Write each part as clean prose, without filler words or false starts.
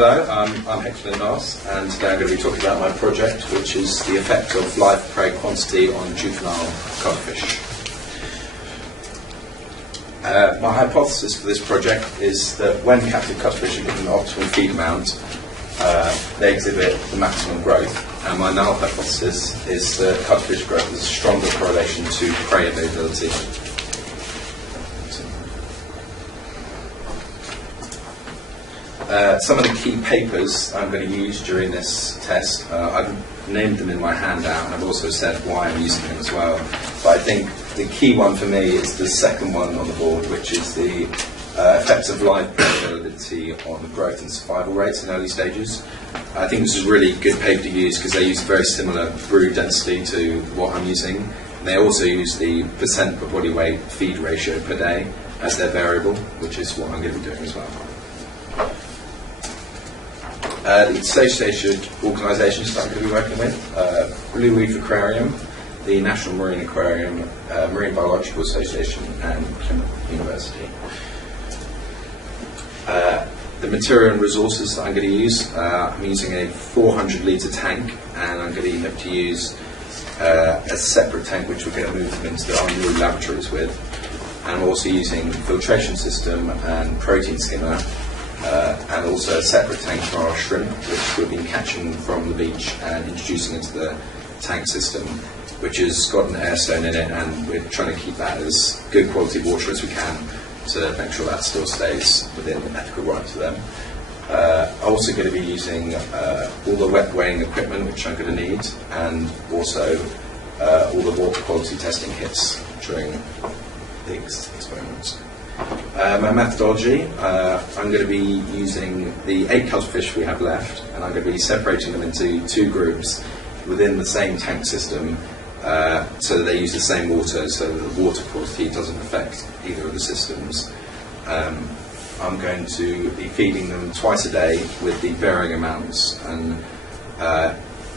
Hello, I'm Hector Lindars, and today I'm going to be talking about my project, which is the effect of live prey quantity on juvenile cuttlefish. My hypothesis for this project is that when captive cuttlefish are given the optimal feed amount, they exhibit the maximum growth. And my null hypothesis is that cuttlefish growth has a stronger correlation to prey availability. Some of the key papers I'm going to use during this test, I've named them in my handout, and I've also said why I'm using them as well. But I think the key one for me is the second one on the board, which is the effects of live prey availability on the growth and survival rates in early stages. I think this is a really good paper to use because they use very similar brood density to what I'm using. And they also use the percent per body weight feed ratio per day as their variable, which is what I'm going to be doing as well. The associated organisations that I'm going to be working with, Blue Reef Aquarium, the National Marine Aquarium, Marine Biological Association, and Plymouth University. The material and resources that I'm going to use, I'm using a 400 litre tank, and I'm going to have to use a separate tank which we're going to move them into our new laboratories with. And I'm also using filtration system and protein skimmer, and also a separate tank for our shrimp, which we've been catching from the beach and introducing into the tank system, which has got an air stone in it, and we're trying to keep that as good quality water as we can to make sure that still stays within the ethical right to them. I'm also going to be using all the wet weighing equipment which I'm going to need, and also all the water quality testing kits during the experiments. My methodology, I'm going to be using the 8 cuttlefish we have left, and I'm going to be separating them into 2 groups within the same tank system, so that they use the same water, so that the water quality doesn't affect either of the systems. I'm going to be feeding them twice a day with the varying amounts, and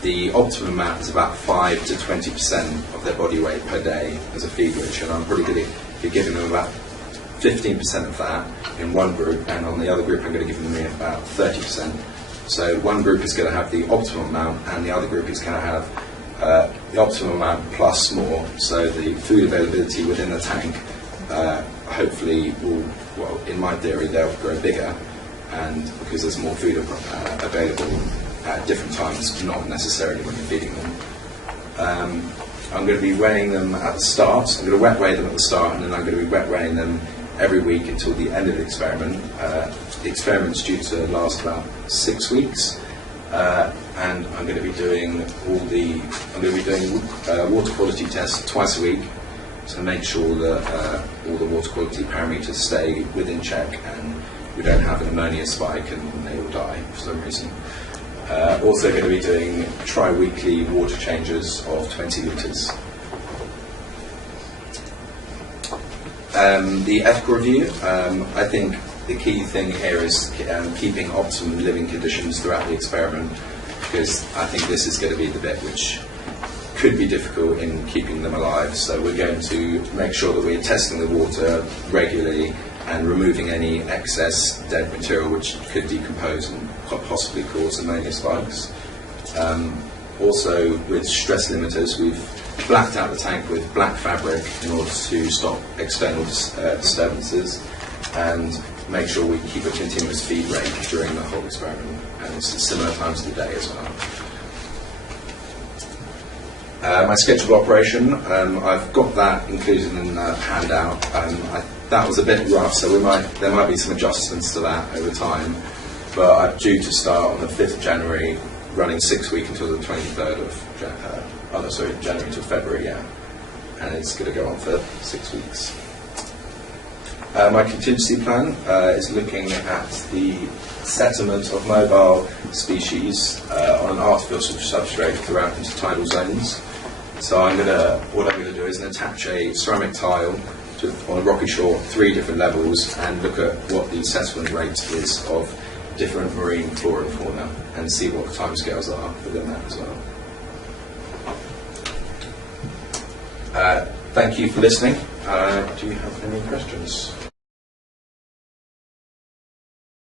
the optimum amount is about 5 to 20% of their body weight per day as a feed ratio, and I'm probably going to be giving them about 15% of that in one group, and on the other group I'm going to give them about 30%. So one group is going to have the optimum amount, and the other group is going to have the optimum amount plus more. So the food availability within the tank hopefully will, well, in my theory, they'll grow bigger, and because there's more food available at different times, not necessarily when you're feeding them. I'm going to be weighing them at the start. I'm going to wet weigh them at the start, and then I'm going to be wet weighing them every week until the end of the experiment. The experiment's due to last about 6 weeks, and I'm going to be doing water quality tests twice a week to make sure that all the water quality parameters stay within check and we don't have an ammonia spike and they all die for some reason. Also going to be doing tri-weekly water changes of 20 litres. The ethical review, I think the key thing here is keeping optimum living conditions throughout the experiment, because I think this is going to be the bit which could be difficult in keeping them alive. So we're going to make sure that we're testing the water regularly and removing any excess dead material which could decompose and possibly cause ammonia spikes. Also, with stress limiters, we've blacked out the tank with black fabric in order to stop external disturbances and make sure we keep a continuous feed rate during the whole experiment, and it's at similar times of the day as well. My schedule of operation, I've got that included in the handout. That was a bit rough, so there might be some adjustments to that over time, but I'm due to start on the 5th of January, running 6 weeks until the 23rd of January until February, yeah, and it's going to go on for 6 weeks. My contingency plan is looking at the settlement of mobile species on an artificial substrate throughout intertidal zones. So what I'm going to do is attach a ceramic tile on a rocky shore, 3 different levels, and look at what the settlement rate is of different marine flora and fauna, and see what the timescales are within that as well. Thank you for listening. Do you have any questions?